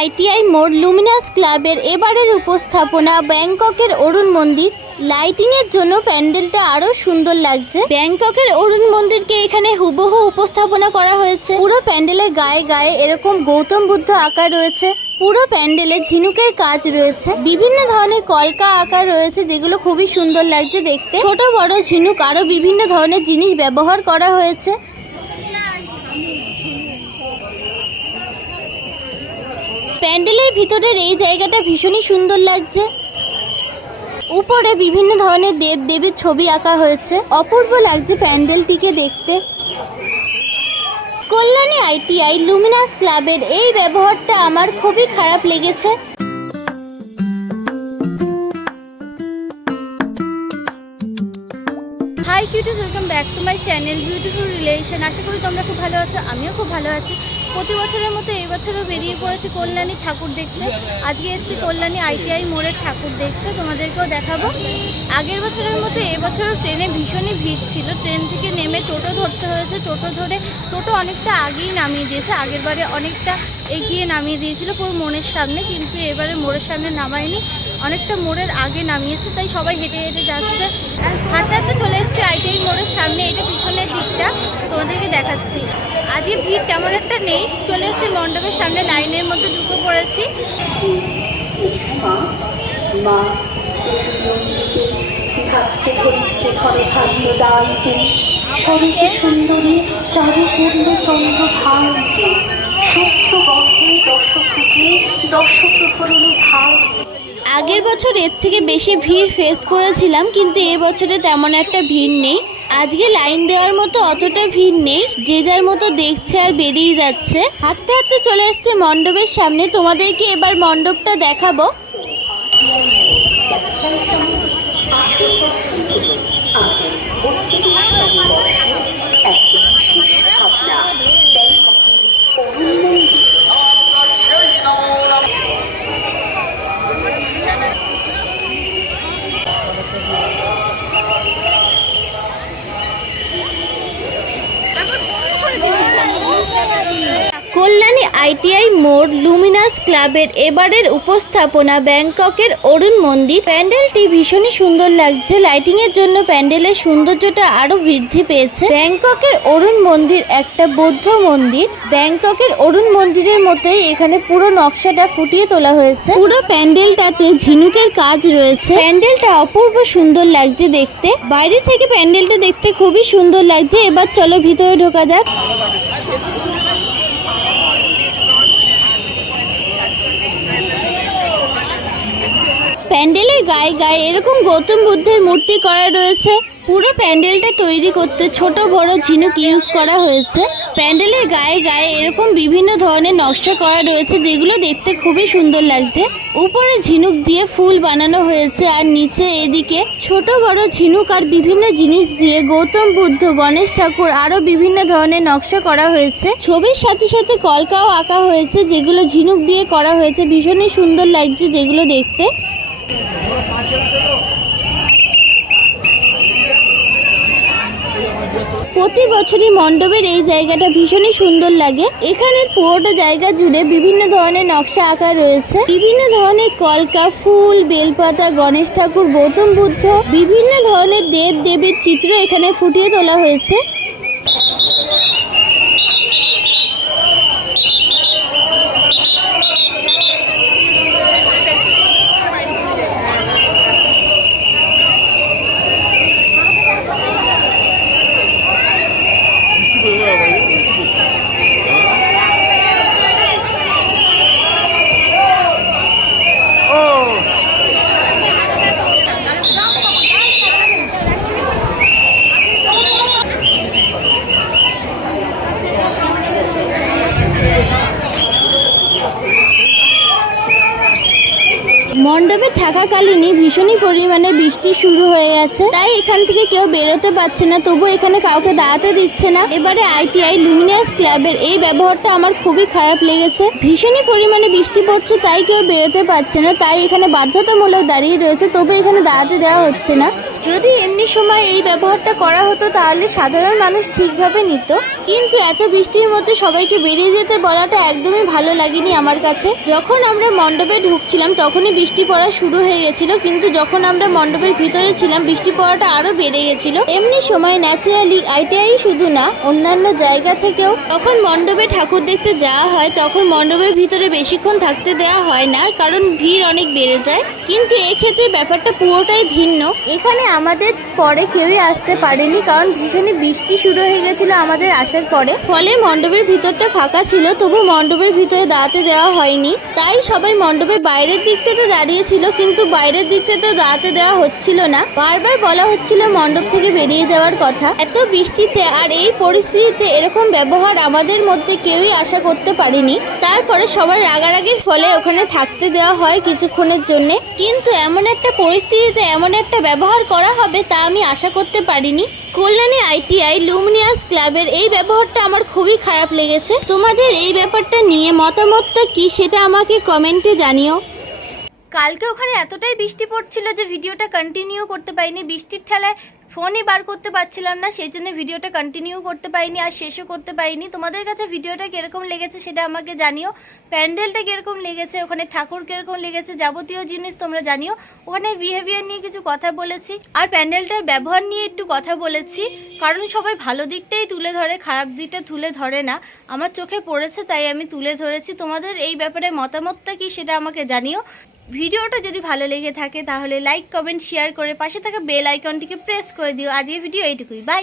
ITI মোড় Luminous ক্লাবের এবারের উপস্থাপনা ব্যাংককের অরুণ মন্দির। লাইটিং এর জন্য প্যান্ডেলটা আরো সুন্দর লাগছে। ব্যাংককের অরুণ মন্দিরকে এখানে হুবহু উপস্থাপনা করা হয়েছে। পুরো প্যান্ডেলের গায়ে গায়ে এরকম গৌতম বুদ্ধ আঁকা রয়েছে। পুরো প্যান্ডেলে ঝিনুকের কাজ রয়েছে। বিভিন্ন ধরনের কলকা আঁকা রয়েছে, যেগুলো খুবই সুন্দর লাগছে দেখতে। ছোট বড় ঝিনুক আরো বিভিন্ন ধরনের জিনিস ব্যবহার করা হয়েছে। প্যান্ডেলের ভিতরের এই জায়গাটা ভীষণই সুন্দর লাগছে। উপরে বিভিন্ন ধরনের দেব দেবীর ছবি আঁকা হয়েছে। অপূর্ব লাগছে প্যান্ডেলটিকে দেখতে। কল্যাণী আইটিআই লুমিনাস ক্লাবের এই ব্যবহারটা আমার খুবই খারাপ লেগেছে। Hi cuties, welcome back to my channel beautiful relation. আশা করি তোমরা খুব ভালো আছো, আমিও খুব ভালো আছি। প্রতি বছরের মতো এই বছরও বেরিয়ে পড়েছি কল্যাণী ঠাকুর দেখতে। আজকে এসেছি কল্যাণী আইটিআই মোড়ের ঠাকুর দেখতে, তোমাদেরকেও দেখাবো। আগের বছরের মতো এবছরও ট্রেনে ভীষণই ভিড় ছিল। ট্রেন থেকে নেমে টোটো ধরতে হয়েছে। টোটো ধরে টোটো অনেকটা আগেই নামিয়ে দিয়েছে। আগের বারে অনেকটা এগিয়ে নামিয়ে দিয়েছিল পুরো মোড়ের সামনে, কিন্তু এবারে মোড়ের সামনে নামায়নি, অনেকটা মোড়ের আগে নামিয়েছে। তাই সবাই হেঁটে হেঁটে যাচ্ছে। হাঁটতে হাঁটতে চলে এসেছি আইটিআই মোড়ের সামনে। এটা পিছনের দিকটা তোমাদেরকে দেখাচ্ছি। আজকে ভিড় তেমন একটা নেই। চলে এসেছি মণ্ডপের সামনে, লাইনের মধ্যে ঢুকে পড়েছি। আগের বছর এর থেকে বেশি ভিড় ফেস করেছিলাম, কিন্তু এবছরে তেমন একটা ভিড় নেই। আজকে লাইন দেওয়ার মতো অতটা ভিড় নেই, যে যার মতো দেখছে আর বেরিয়ে যাচ্ছে। হাঁটতে হাঁটতে চলে এসছে মণ্ডপের সামনে। তোমাদেরকে এবার মণ্ডপটা দেখাবো। কল্যাণী আইটিআই মোড় লুমিনাস ক্লাবের এবারের উপস্থাপনা ব্যাংককের অরুণ মন্দির। প্যান্ডেলটি ভীষণই সুন্দর লাগছে। লাইটিং এর জন্য প্যান্ডেলের সৌন্দর্যটা আরো বৃদ্ধি পেয়েছে। ব্যাংককের অরুণ মন্দির একটা বৌদ্ধ মন্দির। ব্যাংককের অরুণ মন্দিরের মতোই এখানে পুরো নকশাটা ফুটিয়ে তোলা হয়েছে। পুরো প্যান্ডেলটাতে ঝিনুকের কাজ রয়েছে। প্যান্ডেলটা অপূর্ব সুন্দর লাগছে দেখতে। বাইরে থেকে প্যান্ডেলটা দেখতে খুবই সুন্দর লাগছে। এবার চলো ভিতরে ঢোকা যাক। প্যান্ডেলের গায়ে গায়ে এরকম গৌতম বুদ্ধের মূর্তি করা রয়েছে। পুরো প্যান্ডেলটা তৈরি করতে ছোট বড় ঝিনুক ইউজ করা হয়েছে। প্যান্ডেলের গায়ে গায়ে এরকম বিভিন্ন ধরনের নকশা করা রয়েছে, যেগুলো দেখতে খুবই সুন্দর লাগছে। উপরে ঝিনুক দিয়ে ফুল বানানো হয়েছে, আর নিচে এদিকে ছোট বড় ঝিনুক আর বিভিন্ন জিনিস দিয়ে গৌতম বুদ্ধ, গণেশ ঠাকুর আরো বিভিন্ন ধরনের নকশা করা হয়েছে। ছবির সাথে সাথে কলকাও আঁকা হয়েছে, যেগুলো ঝিনুক দিয়ে করা হয়েছে। ভীষণই সুন্দর লাগছে যেগুলো দেখতে। প্রতি বছরই মণ্ডপের এই জায়গাটা ভীষণই সুন্দর লাগে। এখানে পুরোটা জায়গা জুড়ে বিভিন্ন ধরনের নকশা আঁকা রয়েছে। বিভিন্ন ধরনের কলকা, ফুল, বেলপাতা, গণেশ ঠাকুর, গৌতম বুদ্ধ, বিভিন্ন ধরনের দেব দেবীর চিত্র এখানে ফুটিয়ে তোলা হয়েছে। মণ্ডপে থাকাকালীনই ভীষণই পরিমাণে বৃষ্টি শুরু হয়ে গেছে, তাই এখান থেকে কেউ বেরোতে পারছে না, তবু এখানে কাউকে দাঁড়াতে দিচ্ছে না। এবারে আইটিআই লুমিনাস ক্লাবের এই ব্যবহারটা আমার খুবই খারাপ লেগেছে। ভীষণই পরিমাণে বৃষ্টি পড়ছে, তাই কেউ বেরোতে পারছে না, তাই এখানে বাধ্যতামূলক দাঁড়িয়ে রয়েছে, তবু এখানে দাঁড়াতে দেওয়া হচ্ছে না। যদি এমনি সময় এই ব্যবহারটা করা হতো তাহলে সাধারণ মানুষ ঠিকভাবে নিত, কিন্তু এত বৃষ্টির মধ্যে সবাইকে বেরিয়ে যেতে বলাটা একদমই ভালো লাগেনি আমার কাছে। যখন আমরা মণ্ডপে ঢুকছিলাম তখনই বৃষ্টি পড়া শুরু হয়ে গেছিল, কিন্তু যখন আমরা মণ্ডপের ভিতরে ছিলাম বৃষ্টি পড়াটা আরো বেড়ে গেছিল। এমনি সময় ন্যাচারালি আইটিআই শুধু না, অন্যান্য জায়গা থেকেও যখন মণ্ডপে ঠাকুর দেখতে যাওয়া হয় তখন মণ্ডপের ভিতরে বেশিক্ষণ থাকতে দেওয়া হয় না, কারণ ভিড় অনেক বেড়ে যায়। কিন্তু এক্ষেত্রে ব্যাপারটা পুরোটাই ভিন্ন। এখানে আমাদের পরে কেউই আসতে পারেনি, কারণ ভীষণই বৃষ্টি শুরু হয়ে গেছিল আমাদের আসার পরে, ফলে মণ্ডপের ভিতরটা ফাঁকা ছিল, তবু মণ্ডপের ভিতরে দাঁড়াতে দেওয়া হয়নি। তাই সবাই মণ্ডপের বাইরের দিকটাতে দাঁড়িয়েছিল, কিন্তু বাইরের দিকটাতে দাঁড়াতে দেওয়া হচ্ছিল না। বারবার বলা হচ্ছিল মণ্ডপ থেকে বেরিয়ে যাওয়ার কথা। এত বৃষ্টিতে আর এই পরিস্থিতিতে এরকম ব্যবহার আমাদের মধ্যে কেউই আশা করতে পারেনি। তারপরে সবার রাগারাগির ফলে ওখানে থাকতে দেওয়া হয় কিছুক্ষণের জন্য, কিন্তু এমন একটা পরিস্থিতিতে এমন একটা ব্যবহার করা হবে তা আমি আশা করতে পারিনি। কল্যাণী আইটিআই লুমিনাস ক্লাবের এই ব্যবহারটা আমার খুবই খারাপ লেগেছে। তোমাদের এই ব্যাপারটা নিয়ে মতামতটা কি সেটা আমাকে কমেন্টে জানিও। কালকে ওখানে এতটাই বৃষ্টি পড়ছিল যে ভিডিওটা কন্টিনিউ করতে পারিনি। বৃষ্টির ঠেলায় ফোনই বার করতে পারছিলাম না, সেই জন্য ভিডিওটা কন্টিনিউ করতে পারিনি আর শেষও করতে পারিনি। তোমাদের কাছে ভিডিওটা কিরকম লেগেছে সেটা আমাকে জানিও। প্যান্ডেলটা কিরকম লেগেছে, ওখানে ঠাকুর কিরকম লেগেছে, যাবতীয় জিনিস তোমরা জানিও। ওখানে বিহেভিয়ার নিয়ে কিছু কথা বলেছি আর প্যান্ডেলটার ব্যবহার নিয়ে একটু কথা বলেছি, কারণ সবাই ভালো দিকটাই তুলে ধরে, খারাপ দিকটা তুলে ধরে না। আমার চোখে পড়েছে তাই আমি তুলে ধরেছি। তোমাদের এই ব্যাপারে মতামতটা কি সেটা আমাকে জানিও। ভিডিওটা যদি ভালো লেগে থাকে তাহলে লাইক, কমেন্ট, শেয়ার করে পাশে থাকা বেল আইকনটিকে প্রেস করে দিও। আজকের ভিডিও এইটুকুই, বাই।